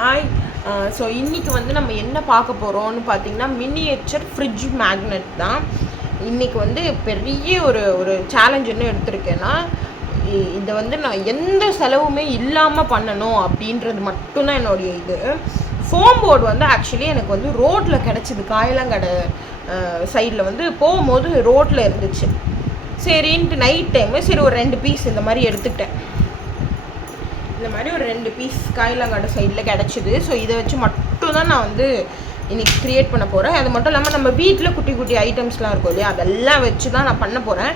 Hi. So இன்றைக்கி வந்து நம்ம என்ன பார்க்க போகிறோம்னு பார்த்தீங்கன்னா மினியேச்சர் ஃப்ரிட்ஜ் மேக்னெட் தான். இன்றைக்கி வந்து பெரிய ஒரு சேலஞ்ச் என்ன எடுத்திருக்கேன்னா, இதை வந்து நான் எந்த செலவுமே இல்லாமல் பண்ணணும் அப்படின்றது மட்டும்தான் என்னுடைய இது. ஃபோம் போர்டு வந்து ஆக்சுவலி எனக்கு வந்து ரோட்டில் கிடச்சிது. காயலாங்கடை சைடில் வந்து போகும்போது ரோட்டில் இருந்துச்சு. சரின்ட்டு நைட் டைமு சரி ஒரு 2 பீஸ் இந்த மாதிரி எடுத்துக்கிட்டேன். இந்த மாதிரி ஒரு 2 பீஸ் காயலாங்கடை சைடில் கிடச்சிது. ஸோ இதை வச்சு மட்டும் தான் நான் வந்து இன்றைக்கி க்ரியேட் பண்ண போகிறேன். அது மட்டும் இல்லாமல் நம்ம வீட்டில் குட்டி குட்டி ஐட்டம்ஸ்லாம் இருக்கும் இல்லையா, அதெல்லாம் வச்சு தான் நான் பண்ண போகிறேன்.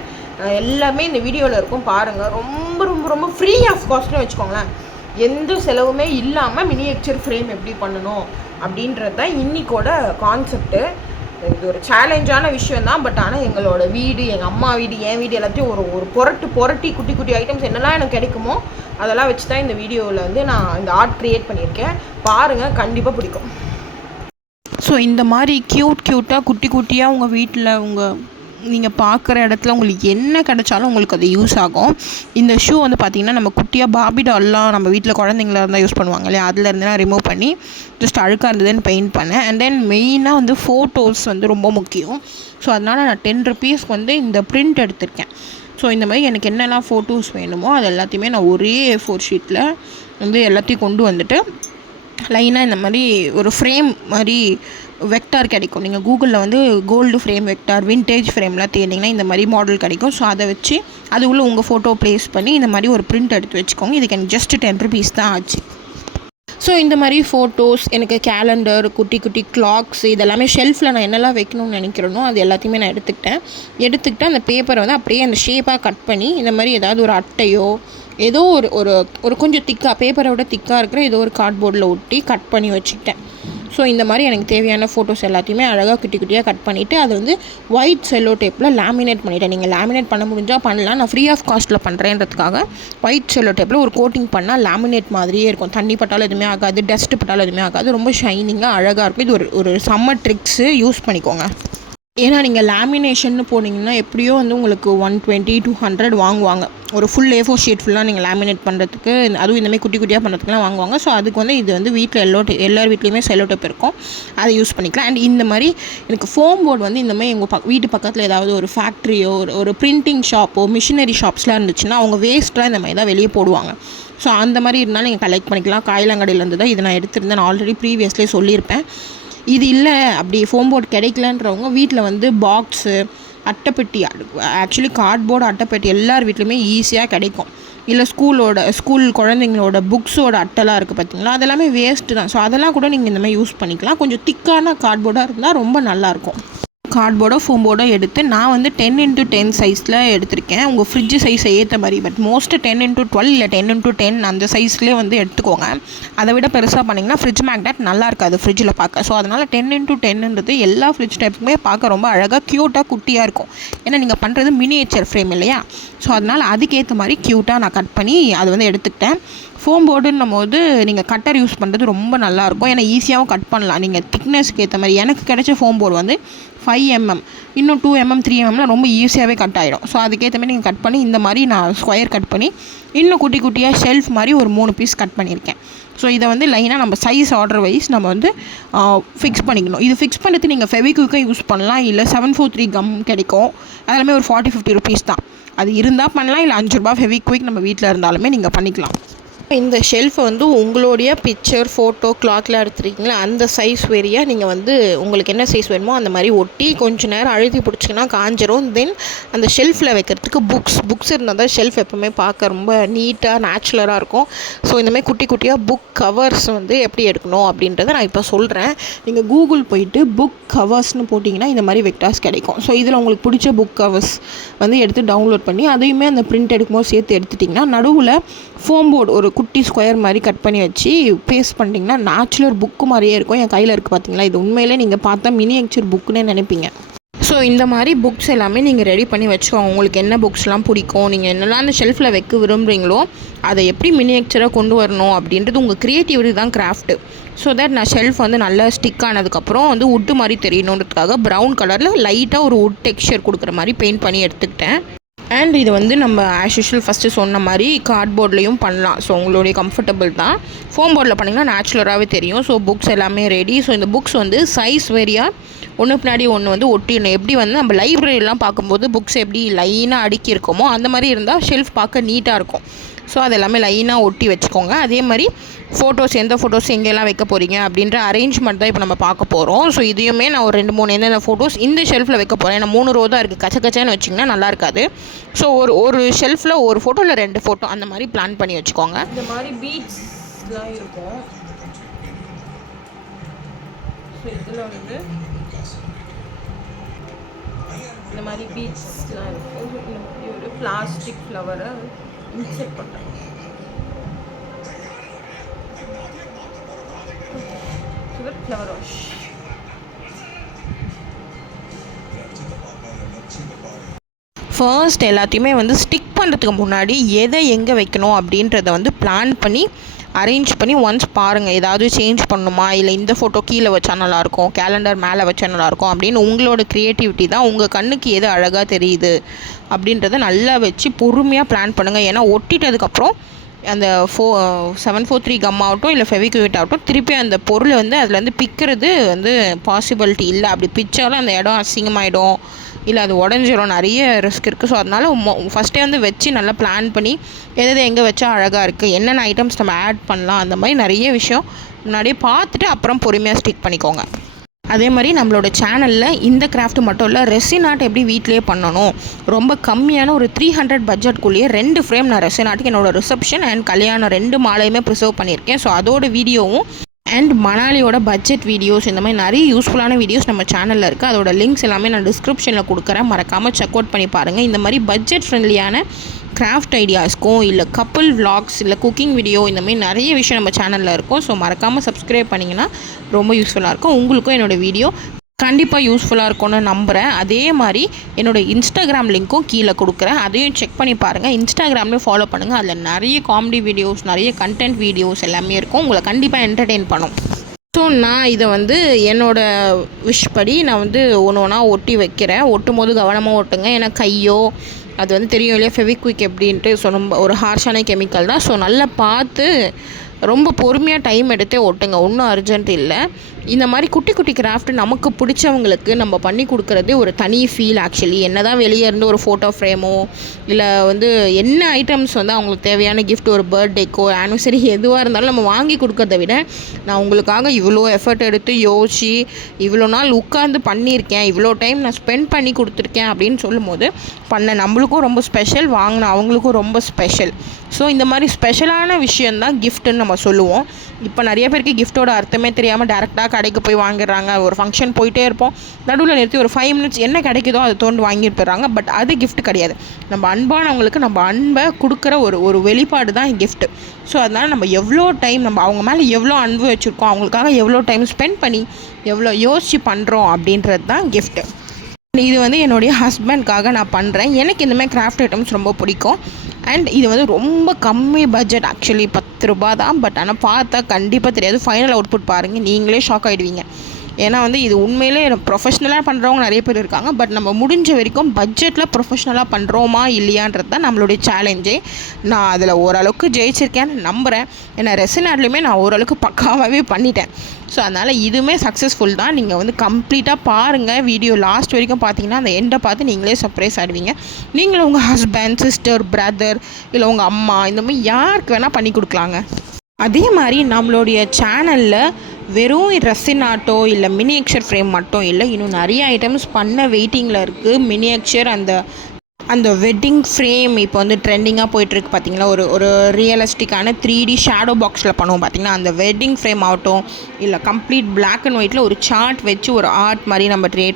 எல்லாமே இந்த வீடியோவில் இருக்கும் பாருங்கள். ரொம்ப ரொம்ப ரொம்ப ஃப்ரீ ஆஃப் காஸ்ட்னு வச்சுக்கோங்களேன். எந்த செலவுமே இல்லாமல் மினியேச்சர் ஃப்ரேம் எப்படி பண்ணணும் அப்படின்றது தான் இன்றைக்கோட கான்செப்ட்டு. இது ஒரு சேலஞ்சான விஷயம் தான். பட் ஆனால் எங்களோட வீடு, எங்கள் அம்மா வீடு, என் வீடு எல்லாத்தையும் ஒரு புரட்டி குட்டி குட்டி ஐட்டம்ஸ் என்னெல்லாம் எனக்கு கிடைக்குமோ அதெல்லாம் வச்சு தான் இந்த வீடியோவில் வந்து நான் இந்த ஆர்ட் க்ரியேட் பண்ணியிருக்கேன். பாருங்கள், கண்டிப்பாக பிடிக்கும். ஸோ இந்த மாதிரி க்யூட்டாக குட்டி குட்டியாக உங்கள் வீட்டில் நீங்கள் பார்க்குற இடத்துல உங்களுக்கு என்ன கிடைச்சாலும் உங்களுக்கு அது யூஸ் ஆகும். இந்த ஷூ வந்து பார்த்திங்கன்னா நம்ம குட்டியாக பாபி டால்லாம் நம்ம வீட்டில் குழந்தைங்களா இருந்தால் யூஸ் பண்ணுவாங்க இல்லையா, அதுலேருந்து நான் ரிமூவ் பண்ணி ஜஸ்ட் அழுக்காக இருந்ததுன்னு பெயிண்ட் பண்ணேன். அண்ட் தென் மெயினாக வந்து ஃபோட்டோஸ் வந்து ரொம்ப முக்கியம். ஸோ அதனால் நான் 10 ருபீஸ்க்கு வந்து இந்த பிரிண்ட் எடுத்திருக்கேன். ஸோ இந்த மாதிரி எனக்கு என்னெல்லாம் ஃபோட்டோஸ் வேணுமோ அது எல்லாத்தையுமே நான் ஒரே A4 ஷீட்டில் வந்து எல்லாத்தையும் கொண்டு வந்துட்டு லைனாக இந்த மாதிரி ஒரு ஃப்ரேம் மாதிரி வெக்டார் கிடைக்கும். நீங்கள் கூகுளில் வந்து கோல்டு ஃப்ரேம் வெக்டார், வின்டேஜ் ஃப்ரேம்லாம் தேடிங்கன்னா இந்த மாதிரி மாடல் கிடைக்கும். ஸோ அதை வச்சு அது உள்ள உங்கள் ஃபோட்டோ ப்ளேஸ் பண்ணி இந்த மாதிரி ஒரு பிரிண்ட் எடுத்து வச்சுக்கோங்க. இதுக்கு எனக்கு ஜஸ்ட் 10 ருபீஸ் தான் ஆச்சு. ஸோ இந்த மாதிரி ஃபோட்டோஸ், எனக்கு கேலண்டர், குட்டி குட்டி கிளாக்ஸ், இதெல்லாமே ஷெல்ஃபில் நான் என்னெல்லாம் வைக்கணும்னு நினைக்கிறேனோ அது எல்லாத்தையுமே நான் எடுத்துக்கிட்டு அந்த பேப்பரை வந்து அப்படியே அந்த ஷேப்பாக கட் பண்ணி இந்த மாதிரி ஏதாவது ஒரு அட்டையோ ஏதோ ஒரு கொஞ்சம் திக்காக, பேப்பரை விட திக்காக இருக்கிற ஏதோ ஒரு கார்ட்போர்டில் ஒட்டி கட் பண்ணி வச்சுக்கிட்டேன். ஸோ இந்த மாதிரி எனக்கு தேவையான ஃபோட்டோஸ் எல்லாத்தையுமே அழகாக குட்டி குட்டியாக கட் பண்ணிவிட்டு அது வந்து ஒயிட் செல்லோ டேப்பில் லேமினேட் பண்ணிவிட்டேன். நீங்கள் லேமினேட் பண்ண முடிஞ்சால் பண்ணலாம். நான் ஃப்ரீ ஆஃப் காஸ்ட்டில் பண்ணுறேன்றதுக்காக ஒயிட் செல்லோ டேப்பில் ஒரு கோட்டிங் பண்ணால் லேமினேட் மாதிரியே இருக்கும். தண்ணி பட்டாலும் எதுவுமே ஆகாது, டஸ்ட்டு பட்டாலும் எதுவுமே ஆகாது. ரொம்ப ஷைனிங்காக அழகாக இருக்கும். இது ஒரு சம்மர் ட்ரிக்ஸு, யூஸ் பண்ணிக்கோங்க. ஏன்னா நீங்கள் லேமினேஷன்னு போனீங்கன்னா எப்படியோ வந்து உங்களுக்கு 120 to 100 வாங்குவாங்க. ஒரு ஃபுல் A4 ஷீட் ஃபுல்லாக நீங்கள் லேமினேட் பண்ணுறதுக்கு, அதுவும் இந்தமாதிரி குட்டி குட்டியாக பண்ணுறதுக்குலாம் வாங்குவாங்க. ஸோ அதுக்கு வந்து இது வந்து வீட்டில் எல்லார் வீட்லேயுமே செல்லோ டேப் இருக்கும், அதை யூஸ் பண்ணிக்கலாம். அண்ட் இந்த மாதிரி எனக்கு ஃபோம் போர்டு வந்து இந்த மாதிரி எங்கள் வீட்டு பக்கத்தில் ஏதாவது ஒரு ஃபேக்ட்ரியோ ஒரு பிரிண்டிங் ஷாப்போ மிஷினரி ஷாப்ஸ்லாம் இருந்துச்சுன்னா அவங்க வேஸ்ட்டாக இந்த மாதிரி தான் வெளியே போடுவாங்க. ஸோ அந்த மாதிரி இருந்தாலும் நீங்கள் கலெக்ட் பண்ணிக்கலாம். காயலாங்கடையிலேருந்து தான் இதை நான் எடுத்திருந்தேன். நான் ஆல்ரெடி ப்ரீவியஸ்லேயே சொல்லியிருப்பேன். இது இல்லை அப்படி ஃபோம் போர்டு கிடைக்கலன்றவங்க வீட்டில் வந்து பாக்ஸு, அட்டைப்பெட்டி, ஆக்சுவலி கார்ட்போர்டு அட்டைப்பெட்டி எல்லார் வீட்லையுமே ஈஸியாக கிடைக்கும். இல்லை ஸ்கூல் குழந்தைங்களோட புக்ஸோட அட்டைலாம் இருக்குது பார்த்தீங்களா, அதெல்லாமே வேஸ்ட்டு தான். ஸோ அதெல்லாம் கூட நீங்கள் இந்த மாதிரி யூஸ் பண்ணிக்கலாம். கொஞ்சம் திக்கான கார்ட்போர்டாக இருந்தால் ரொம்ப நல்லாயிருக்கும். கார்ட்போர்டோ ஃபோம் போர்டோ எடுத்து நான் வந்து 10x10 சைஸில் எடுத்திருக்கேன். உங்கள் ஃப்ரிட்ஜு சைஸை ஏற்ற மாதிரி. பட் மோஸ்ட்டு 10x12 இல்லை 10x10 அந்த சைஸ்லேயே வந்து எடுத்துக்கோங்க. அதை விட பெருசாக பண்ணிங்கன்னா ஃப்ரிட்ஜ் மேக்னெட் நல்லா இருக்காது ஃப்ரிட்ஜில் பார்க்க. ஸோ அதனால் 10x10ன்றது எல்லா ஃப்ரிட்ஜ் டைப்புமே பார்க்க ரொம்ப அழகாக க்யூட்டாக குட்டியாக இருக்கும். ஏன்னா நீங்கள் பண்ணுறது மினியேச்சர் ஃப்ரேம் இல்லையா. ஸோ அதனால் அதுக்கேற்ற மாதிரி க்யூட்டாக நான் கட் பண்ணி அதை வந்து எடுத்துக்கிட்டேன். ஃபோம் போர்டுன்னும் போது நீங்கள் கட்டர் யூஸ் பண்ணுறது ரொம்ப நல்லாயிருக்கும். ஏன்னா ஈஸியாகவும் கட் பண்ணலாம். நீங்கள் திக்னஸ்க்கு ஏற்ற மாதிரி. எனக்கு கிடைச்ச ஃபோம் போர்டு வந்து 5mm, இன்னும் 2mm 3mmலாம் ரொம்ப ஈஸியாகவே கட் ஆகிடும். ஸோ அதுக்கேற்ற மாதிரி நீங்கள் கட் பண்ணி இந்த மாதிரி நான் ஸ்கொயர் கட் பண்ணி இன்னும் குட்டி குட்டியாக ஷெல்ஃப் மாதிரி ஒரு 3 பீஸ் கட் பண்ணியிருக்கேன். ஸோ இதை வந்து லைனாக நம்ம சைஸ் ஆர்டர் வைஸ் நம்ம வந்து ஃபிக்ஸ் பண்ணிக்கணும். இது ஃபிக்ஸ் பண்ணுறது நீங்கள் ஃபெவிக்விக்கை யூஸ் பண்ணலாம், இல்லை 743 கம் கிடைக்கும். அதெல்லாமே ஒரு 40-50 ருபீஸ் தான். அது இருந்தால் பண்ணலாம், இல்லை 5 ரூபா ஃபெவிக்விக் நம்ம வீட்டில் இருந்தாலுமே நீங்கள் பண்ணிக்கலாம். இந்த ஷெல்ஃபை வந்து உங்களுடைய பிக்சர், ஃபோட்டோ, கிளாத்லாம் எடுத்துருக்கீங்களா அந்த சைஸ் வேரியாக நீங்கள் வந்து உங்களுக்கு என்ன சைஸ் வேணுமோ அந்த மாதிரி ஒட்டி கொஞ்சம் நேரம் அழுத்தி பிடிச்சிங்கன்னா காஞ்சிரும். தென் அந்த ஷெல்ஃபில் வைக்கிறதுக்கு புக்ஸ் இருந்தால் தான் ஷெல்ஃப் எப்போவுமே பார்க்க ரொம்ப நீட்டாக நேச்சுரலாக இருக்கும். ஸோ இந்தமாதிரி குட்டி குட்டியாக புக் கவர்ஸ் வந்து எப்படி எடுக்கணும் அப்படின்றத நான் இப்போ சொல்கிறேன். நீங்கள் கூகுள் போயிட்டு புக் கவர்ஸ்னு போட்டிங்கன்னா இந்த மாதிரி வெக்டார்ஸ் கிடைக்கும். ஸோ இதில் உங்களுக்கு பிடிச்ச புக் கவர்ஸ் வந்து எடுத்து டவுன்லோட் பண்ணி அதையுமே அந்த பிரிண்ட் எடுக்கும்போது சேர்த்து எடுத்துட்டிங்கன்னா நடுவில் ஃபோம் போர்டு ஒரு குட்டி ஸ்கொயர் மாதிரி கட் பண்ணி வச்சு பேஸ்ட் பண்ணிட்டீங்கன்னா நேச்சுரல் புக்கு மாதிரியே இருக்கும். என் கையில் இருக்குது பார்த்தீங்களா, இது உண்மையிலே நீங்கள் பார்த்தா மினியேச்சர் புக்குன்னே நினைப்பீங்க. ஸோ இந்த மாதிரி புக்ஸ் எல்லாமே நீங்கள் ரெடி பண்ணி வச்சுக்கோங்க. உங்களுக்கு என்ன புக்ஸ்லாம் பிடிக்கும், நீங்கள் என்னெல்லாம் அந்த ஷெல்ஃபில் வைக்க விரும்புகிறீங்களோ அதை எப்படி மினியேச்சராக கொண்டு வரணும் அப்படின்றது உங்கள் க்ரியேட்டிவிட்டி தான் கிராஃப்ட்டு. ஸோ தட் நான் ஷெல்ஃப் வந்து நல்லா ஸ்டிக் ஆனதுக்கப்புறம் வந்து உட்டு மாதிரி தெரியணுன்றதுக்காக ப்ரௌன் கலரில் லைட்டாக ஒரு உட் டெக்ஸ்சர் கொடுக்குற மாதிரி பெயிண்ட் பண்ணி எடுத்துக்கிட்டேன். அண்ட் இது வந்து நம்ம ஆஸ் யூஷுவல் ஃபஸ்ட்டு சொன்ன மாதிரி கார்ட்போர்ட்லேயும் பண்ணலாம். ஸோ உங்களுடைய கம்ஃபர்டபுள் தான். ஃபோம் போர்டில் பண்ணிங்கன்னா நேச்சுரலாகவே தெரியும். ஸோ புக்ஸ் எல்லாமே ரெடி. ஸோ இந்த புக்ஸ் வந்து சைஸ் வேரியாக ஒன்று பின்னாடி ஒன்று வந்து ஒட்டிடணும். எப்படி வந்து நம்ம லைப்ரரிலாம் பார்க்கும்போது புக்ஸ் எப்படி லைனாக அடுக்கி இருக்கோமோ அந்த மாதிரி இருந்தால் ஷெல்ஃப் பார்க்க நீட்டாக இருக்கும். ஸோ அது எல்லாமே லைனாக ஒட்டி வச்சுக்கோங்க. அதே மாதிரி ஃபோட்டோஸ் எந்த ஃபோட்டோஸ் எங்கெல்லாம் வைக்க போகிறீங்க அப்படின்ற அரேஞ்ச்மெண்ட் தான் இப்போ நம்ம பார்க்க போகிறோம். ஸோ இதையுமே நான் ஒரு 2-3 எந்தெந்த ஃபோட்டோஸ் இந்த ஷெல்ஃபில் வைக்க போகிறேன். ஏன்னா 3 ரோ தான் இருக்குது. கச்சன்னு வச்சிங்கன்னா நல்லா இருக்காது. ஸோ ஒரு ஷெல்ஃபில் ஒரு ஃபோட்டோ இல்லை 2 ஃபோட்டோ அந்த மாதிரி பிளான் பண்ணி வச்சுக்கோங்க. இந்த மாதிரி பீட்ஸ்லாம் இருக்கும். ஸோ இதில் வந்து இந்த மாதிரி பீட்ஸ்லாம் இருக்கும். இந்த மாதிரி ஒரு பிளாஸ்டிக் ஃப்ளவரை இன்செர்ட் பண்ணுறேன். Flower wash. ஃபர்ஸ்ட் எல்லாத்தையுமே வந்து ஸ்டிக் பண்ணுறதுக்கு முன்னாடி எதை எங்கே வைக்கணும் அப்படின்றத வந்து பிளான் பண்ணி அரேஞ்ச் பண்ணி ஒன்ஸ் பாருங்கள். ஏதாவது சேஞ்ச் பண்ணணுமா, இல்லை இந்த ஃபோட்டோ கீழே வச்சா நல்லாயிருக்கும், கேலண்டர் மேலே வச்சா நல்லாயிருக்கும் அப்படின்னு உங்களோட க்ரியேட்டிவிட்டி தான். உங்கள் கண்ணுக்கு எது அழகாக தெரியுது அப்படின்றத நல்லா வச்சு பொறுமையாக பிளான் பண்ணுங்கள். ஏன்னா ஒட்டிட்டதுக்கப்புறம் அந்த 743 கம் ஆகட்டும் இல்லை ஃபெவிக்விக் ஆகட்டும் திருப்பி அந்த பொருளை வந்து அதில் வந்து பிக்கிறது வந்து பாசிபிலிட்டி இல்லை. அப்படி பிச்சாலும் அந்த இடம் அசிங்கமாயிடும், இல்லை அது உடஞ்சிரும், நிறைய ரிஸ்க் இருக்குது. ஸோ அதனால் ஃபஸ்ட்டே வந்து வச்சு நல்லா பிளான் பண்ணி எதை எங்கே வச்சா அழகாக இருக்குது, என்னென்ன ஐட்டம்ஸ் நம்ம ஆட் பண்ணலாம், அந்த மாதிரி நிறைய விஷயம் முன்னாடியே பார்த்துட்டு அப்புறம் பொறுமையாக ஸ்டிக் பண்ணிக்கோங்க. அதே மாதிரி நம்மளோட சேனலில் இந்த கிராஃப்ட் மட்டும் இல்லை, ரெசின் ஆர்ட் எப்படி வீட்டிலே பண்ணணும், ரொம்ப கம்மியான ஒரு 300 பட்ஜெட்குள்ளேயே 2 ஃப்ரேம் நான் ரெசின் ஆர்ட்டுக்கு என்னோடய ரிசப்ஷன் அண்ட் கல்யாணம் 2 மாலையுமே ப்ரிசர்வ் பண்ணியிருக்கேன். ஸோ அதோட வீடியோவும் அண்ட் மணாலியோட பட்ஜெட் வீடியோஸ் இந்த மாதிரி நிறைய யூஸ்ஃபுல்லான வீடியோஸ் நம்ம சேனலில் இருக்குது. அதோட லிங்க்ஸ் எல்லாமே நான் டிஸ்கிரிப்ஷனில் கொடுக்குறேன். மறக்காமல் செக் அவுட் பண்ணி பாருங்கள். இந்த மாதிரி பட்ஜெட் ஃப்ரெண்ட்லியான கிராஃப்ட் ஐடியாஸ்க்கும் இல்லை கப்புள் விளாக்ஸ் இல்லை குக்கிங் வீடியோ இந்த மாதிரி நிறைய விஷயம் நம்ம சேனலில் இருக்கும். ஸோ மறக்காமல் சப்ஸ்கிரைப் பண்ணிங்கன்னா ரொம்ப யூஸ்ஃபுல்லாக இருக்கும். உங்களுக்கும் என்னோடய வீடியோ கண்டிப்பாக யூஸ்ஃபுல்லாக இருக்கும்னு நம்புகிறேன். அதே மாதிரி என்னோடய இன்ஸ்டாகிராம் லிங்க்கும் கீழே கொடுக்குறேன். அதையும் செக் பண்ணி பாருங்கள். இன்ஸ்டாகிராம்லேயும் ஃபாலோ பண்ணுங்கள். அதில் நிறைய காமெடி வீடியோஸ், நிறைய கண்டென்ட் வீடியோஸ் எல்லாமே இருக்கும். உங்களை கண்டிப்பாக என்டர்டெயின் பண்ணும். ஸோ நான் இதை வந்து என்னோடய விஷ் படி நான் வந்து ஒன்று ஒட்டி வைக்கிறேன். ஒட்டும் போது கவனமாக ஒட்டுங்க. ஏன்னா கையோ அது வந்து தெரியும் இல்லையா ஃபெவிக்விக் எப்படின்ட்டு. ஸோ ரொம்ப ஒரு ஹார்ஷான கெமிக்கல் தான். ஸோ நல்லா பார்த்து ரொம்ப பொறுமையாக டைம் எடுத்தே ஒட்டுங்க. ஒன்றும் அர்ஜென்ட் இல்லை. இந்த மாதிரி குட்டி குட்டி கிராஃப்ட் நமக்கு பிடிச்சவங்களுக்கு நம்ம பண்ணி கொடுக்குறதே ஒரு தனி ஃபீல். ஆக்சுவலி என்ன தான் வெளியே இருந்து ஒரு ஃபோட்டோ ஃப்ரேமோ இல்லை வந்து என்ன ஐட்டம்ஸ் வந்து அவங்களுக்கு தேவையான கிஃப்ட், ஒரு பர்த்டேக்கோ ஆனிவர்சரி எதுவாக இருந்தாலும் நம்ம வாங்கி கொடுக்கறத விட நான் உங்களுக்காக இவ்வளோ எஃபர்ட் எடுத்து யோசிச்சு இவ்வளோ நாள் உட்காந்து பண்ணியிருக்கேன், இவ்வளோ டைம் நான் ஸ்பெண்ட் பண்ணி கொடுத்துருக்கேன் அப்படின்னு சொல்லும் போது பண்ண நம்மளுக்கும் ரொம்ப ஸ்பெஷல், வாங்கின அவங்களுக்கும் ரொம்ப ஸ்பெஷல். ஸோ இந்த மாதிரி ஸ்பெஷலான விஷயந்தான் கிஃப்ட்டுன்னு நம்ம சொல்லுவோம். இப்போ நிறைய பேருக்கு கிஃப்ட்டோட அர்த்தமே தெரியாமல் டேரெக்டாக கடைக்கு போய் வாங்கிடுறாங்க. ஒரு ஃபங்க்ஷன் போயிட்டே இருப்போம், நடுவில் நிறுத்தி ஒரு 5 மினிட்ஸ் என்ன கிடைக்குதோ அதை தோண்டு வாங்கிட்டு போயிடுறாங்க. பட் அது கிஃப்ட் கிடையாது. நம்ம அன்பானவங்களுக்கு நம்ம அன்பை கொடுக்குற ஒரு வெளிப்பாடு தான் கிஃப்ட்டு. ஸோ அதனால் நம்ம எவ்வளோ டைம் நம்ம அவங்க மேலே எவ்வளோ அன்பு வச்சுருக்கோம், அவங்களுக்காக எவ்வளோ டைம் ஸ்பெண்ட் பண்ணி எவ்வளோ யோசித்து பண்ணுறோம் அப்படின்றது தான் கிஃப்ட்டு. இது வந்து என்னுடைய ஹஸ்பண்ட்காக நான் பண்ணுறேன். எனக்கு இந்தமாதிரி கிராஃப்ட் ஐட்டம்ஸ் ரொம்ப பிடிக்கும். அண்ட் இது வந்து ரொம்ப கம்மி பட்ஜெட். ஆக்சுவலி 10 ரூபா தான். பட் ஆனால் பார்த்தா கண்டிப்பாக தெரியாது. ஃபைனல் அவுட்புட் பாருங்கள், நீங்களே ஷாக் ஆகிடுவீங்க. ஏன்னா வந்து இது உண்மையிலே ப்ரொஃபஷ்னலாக பண்ணுறவங்க நிறைய பேர் இருக்காங்க. பட் நம்ம முடிஞ்ச வரைக்கும் பட்ஜெட்டில் ப்ரொஃபஷ்னலாக பண்ணுறோமா இல்லையான்றது தான் நம்மளுடைய சேலஞ்சே. நான் அதில் ஓரளவுக்கு ஜெயிச்சிருக்கேன்னு நம்புகிறேன். ஏன்னா ரெசின் ஆர்ட்லேயுமே நான் ஓரளவுக்கு பக்காவாகவே பண்ணிட்டேன். ஸோ அதனால் இதுவுமே சக்ஸஸ்ஃபுல் தான். நீங்கள் வந்து கம்ப்ளீட்டாக பாருங்கள். வீடியோ லாஸ்ட் வரைக்கும் பார்த்தீங்கன்னா அந்த எண்டை பார்த்து நீங்களே சர்ப்ரைஸ் ஆகிடுவீங்க. நீங்களும் உங்கள் ஹஸ்பண்ட், சிஸ்டர், பிரதர் இல்லை உங்கள் அம்மா இந்த மாதிரி யாருக்கு வேணால் பண்ணி கொடுக்கலாங்க. அதே மாதிரி நம்மளுடைய சேனலில் வெறும் ரெசின் ஆர்ட்டோ இல்லை மினியேச்சர் ஃப்ரேம் மட்டும் இல்லை, இன்னும் நிறைய ஐட்டம்ஸ் பண்ண வெயிட்டிங்கில் இருக்குது. மினியேச்சர் அந்த வெட்டிங் ஃப்ரேம் இப்போ வந்து ட்ரெண்டிங்காக போயிட்டுருக்கு பார்த்தீங்களா. ஒரு ரியலிஸ்டிக்கான 3D ஷேடோ பாக்ஸில் பண்ணுவோம் பார்த்தீங்கன்னா, அந்த வெட்டிங் ஃப்ரேம் ஆகட்டும் இல்லை கம்ப்ளீட் பிளாக் அண்ட் ஒயிட்டில் ஒரு சார்ட் வச்சு ஒரு ஆர்ட் மாதிரி நம்ம ட்ரை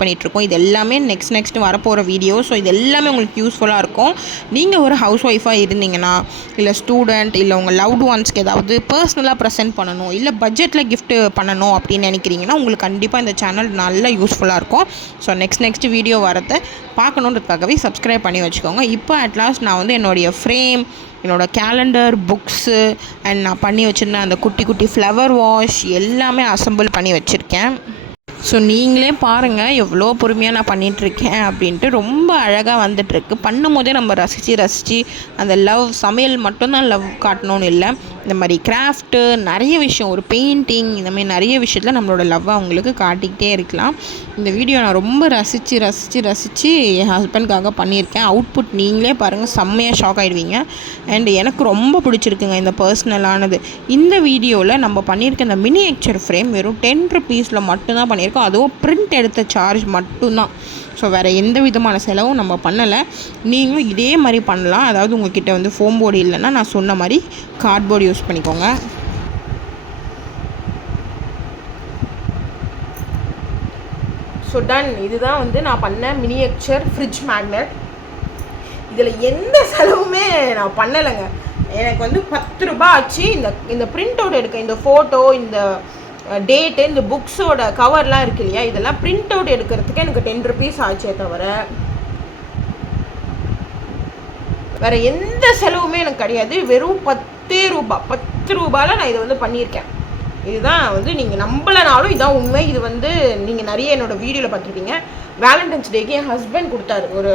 பண்ணிகிட்ருக்கோம். இது எல்லாமே நெக்ஸ்ட் வரப்போகிற வீடியோ. ஸோ இது எல்லாமே உங்களுக்கு யூஸ்ஃபுல்லாக இருக்கும். நீங்கள் ஒரு ஹவுஸ் ஒய்ஃபாக இருந்தீங்கன்னா இல்லை ஸ்டூடெண்ட் இல்லை உங்கள் லவ்டு ஒன்ஸ்க்கு ஏதாவது பர்சனலாக ப்ரெசென்ட் பண்ணணும் இல்லை பட்ஜெட்டில் கிஃப்ட் பண்ணணும் அப்படின்னு நினைக்கிறீங்கன்னா உங்களுக்கு கண்டிப்பாக இந்த சேனல் நல்லா யூஸ்ஃபுல்லாக இருக்கும். ஸோ நெக்ஸ்ட் வீடியோ வரதை பார்க்கணுன்றதுக்காகவே சப்ஸ்கிரைப் பண்ணி வச்சுக்கோங்க. இப்போ அட்லாஸ்ட் நான் வந்து என்னுடைய ஃப்ரேம், என்னோடய கேலண்டர், புக்ஸு அண்ட் நான் பண்ணி வச்சுருந்தேன் அந்த குட்டி குட்டி ஃப்ளவர் வாஷ் எல்லாமே அசம்பிள் பண்ணி வச்சுருக்கேன். ஸோ நீங்களே பாருங்கள் எவ்வளோ பொறுமையாக நான் பண்ணிகிட்ருக்கேன் அப்படின்ட்டு. ரொம்ப அழகாக வந்துட்டுருக்கு. பண்ணும் போதே நம்ம ரசித்து அந்த லவ் சமையல் மட்டும்தான் லவ் காட்டணும்னு இல்லை, இந்த மாதிரி கிராஃப்ட்டு நிறைய விஷயம், ஒரு பெயிண்டிங், இந்த மாதிரி நிறைய விஷயத்தில் நம்மளோட லவ்வை அவங்களுக்கு காட்டிக்கிட்டே இருக்கலாம். இந்த வீடியோ நான் ரொம்ப ரசித்து என் ஹஸ்பண்ட்காக பண்ணியிருக்கேன். அவுட்புட் நீங்களே பாருங்கள், செம்மையாக ஷாக் ஆகிடுவீங்க. அண்ட் எனக்கு ரொம்ப பிடிச்சிருக்குங்க இந்த பர்சனலானது. இந்த வீடியோவில் நம்ம பண்ணியிருக்க இந்த மினியேச்சர் ஃப்ரேம் வெறும் 10 rupeesல மட்டும்தான் பண்ணியிருக்கோம். அதுவும் பிரிண்ட் எடுத்த சார்ஜ் மட்டும்தான். ஸோ வேறு எந்த விதமான செலவும் நம்ம பண்ணலை. நீங்களும் இதே மாதிரி பண்ணலாம். அதாவது உங்கள்கிட்ட வந்து ஃபோம் போர்டு இல்லைன்னா நான் சொன்ன மாதிரி கார்ட்போர்டு யூஸ் பண்ணிக்கோங்க. So done. இதுதான் வந்து நான் பண்ண மினியேச்சர் ஃப்ரிட்ஜ் மேக்னெட். இதில் எந்த செலவுமே நான் பண்ணலைங்க. எனக்கு வந்து 10 ரூபாய் ஆச்சு. இந்த பிரிண்ட் அவுட் எடுக்க, இந்த ஃபோட்டோ, இந்த டேட்டு, இந்த புக்ஸோட கவர்லாம் இருக்கு இல்லையா, இதெல்லாம் பிரிண்ட் அவுட் எடுக்கிறதுக்கு எனக்கு 10 rupees ஆச்சே தவிர வேறு எந்த செலவுமே எனக்கு கிடையாது. வெறும் 10 ரூபாயில் நான் இதை வந்து பண்ணியிருக்கேன். இதுதான் வந்து நீங்கள் நம்பலைனாலும் இதான் உண்மை. இது வந்து நீங்கள் நிறைய என்னோடய வீடியோவில் பார்த்துருப்பீங்க. வேலண்டைன்ஸ் டேக்கு என் ஹஸ்பண்ட் கொடுத்தாரு. ஒரு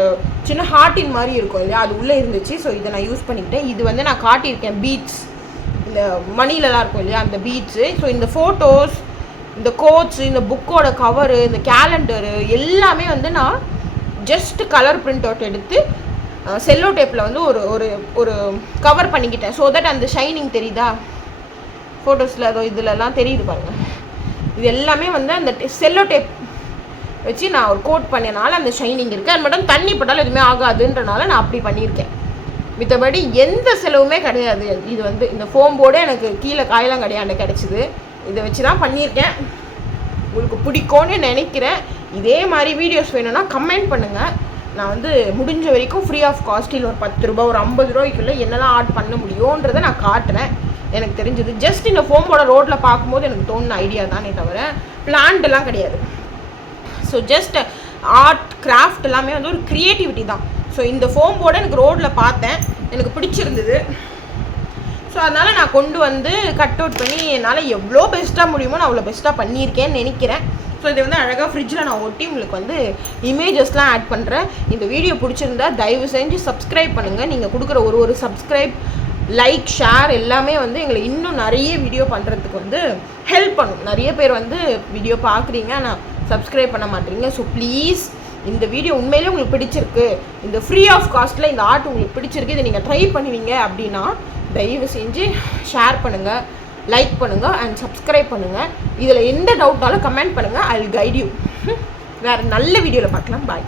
சின்ன ஹார்ட்டின் மாதிரி இருக்கும் இல்லையா, அது உள்ளே இருந்துச்சு. ஸோ இதை நான் யூஸ் பண்ணிக்கிட்டேன். இது வந்து நான் காட்டியிருக்கேன், பீட்ஸ், இந்த மணிலலாம் இருக்கும் இல்லையா அந்த பீட்ஸு. ஸோ இந்த ஃபோட்டோஸ், இந்த கோட்ஸு, இந்த புக்கோட கவரு, இந்த கேலண்டரு எல்லாமே வந்து நான் ஜஸ்ட் கலர் பிரிண்ட் அவுட் எடுத்து செல்லோ டேப்பில் வந்து ஒரு ஒரு கவர் பண்ணிக்கிட்டேன். ஸோ தட் அந்த ஷைனிங் தெரியுதா ஃபோட்டோஸில், அதோ இதிலலாம் தெரியுது பாருங்கள். இது எல்லாமே வந்து அந்த செல்லோ டேப் வச்சு நான் ஒரு கோட் பண்ணனால அந்த ஷைனிங் இருக்குது. அது மட்டும் தண்ணி பட்டாலும் எதுவுமே ஆகாதுன்றனால நான் அப்படி பண்ணியிருக்கேன். மித்தபடி எந்த செலவுமே கிடையாது. இது வந்து இந்த ஃபோம் போர்டே எனக்கு கீழே காயெல்லாம் கிடையாது, கிடச்சிது. இதை வச்சு தான் பண்ணியிருக்கேன். உங்களுக்கு பிடிக்கும்னு நினைக்கிறேன். இதே மாதிரி வீடியோஸ் வேணும்னா கமெண்ட் பண்ணுங்கள். நான் வந்து முடிஞ்ச வரைக்கும் ஃப்ரீ ஆஃப் காஸ்ட்டில் ஒரு 10 ரூபா, ஒரு 50 ரூபாய்க்குள்ளே என்னெல்லாம் ஆட் பண்ண முடியுன்றதை நான் காட்டுறேன். எனக்கு தெரிஞ்சது ஜஸ்ட் இந்த ஃபோம் போர்டை ரோட்டில் பார்க்கும்போது எனக்கு தோணுன ஐடியா தானே தவிர பிளான்ட்லாம் கிடையாது. ஸோ ஜஸ்ட் ஆர்ட், கிராஃப்ட் எல்லாமே வந்து ஒரு க்ரியேட்டிவிட்டி தான். ஸோ இந்த ஃபோம் போர்டை எனக்கு ரோட்டில் பார்த்தேன், எனக்கு பிடிச்சிருந்தது. ஸோ அதனால் நான் கொண்டு வந்து கட் அவுட் பண்ணி என்னால் எவ்வளோ பெஸ்ட்டாக முடியுமோ நான் அவ்வளோ பெஸ்ட்டாக பண்ணியிருக்கேன்னு நினைக்கிறேன். ஸோ இதை வந்து அழகாக ஃப்ரிட்ஜில் நான் ஒட்டி உங்களுக்கு வந்து இமேஜஸ்லாம் ஆட் பண்ணுறேன். இந்த வீடியோ பிடிச்சிருந்தா தயவு செஞ்சு சப்ஸ்கிரைப் பண்ணுங்கள். நீங்கள் கொடுக்குற ஒரு சப்ஸ்கிரைப், லைக், ஷேர் எல்லாமே வந்து எங்களை இன்னும் நிறைய வீடியோ பண்ணுறதுக்கு வந்து ஹெல்ப் பண்ணும். நிறைய பேர் வந்து வீடியோ பார்க்குறீங்க ஆனால் சப்ஸ்கிரைப் பண்ண மாட்டீங்க. ஸோ ப்ளீஸ், இந்த வீடியோ உண்மையிலே உங்களுக்கு பிடிச்சிருக்கு, இந்த ஃப்ரீ ஆஃப் காஸ்ட்டில் இந்த ஆர்ட் உங்களுக்கு பிடிச்சிருக்கு, இதை நீங்கள் ட்ரை பண்ணுவீங்க அப்படின்னா தயவு செஞ்சு ஷேர் பண்ணுங்கள், லைக் பண்ணுங்கள் அண்ட் சப்ஸ்கிரைப் பண்ணுங்கள். இதில் எந்த டவுட்னாலும் கமெண்ட் பண்ணுங்கள். I will guide you. வேறு நல்ல வீடியோவில் பார்க்கலாம். பாய்.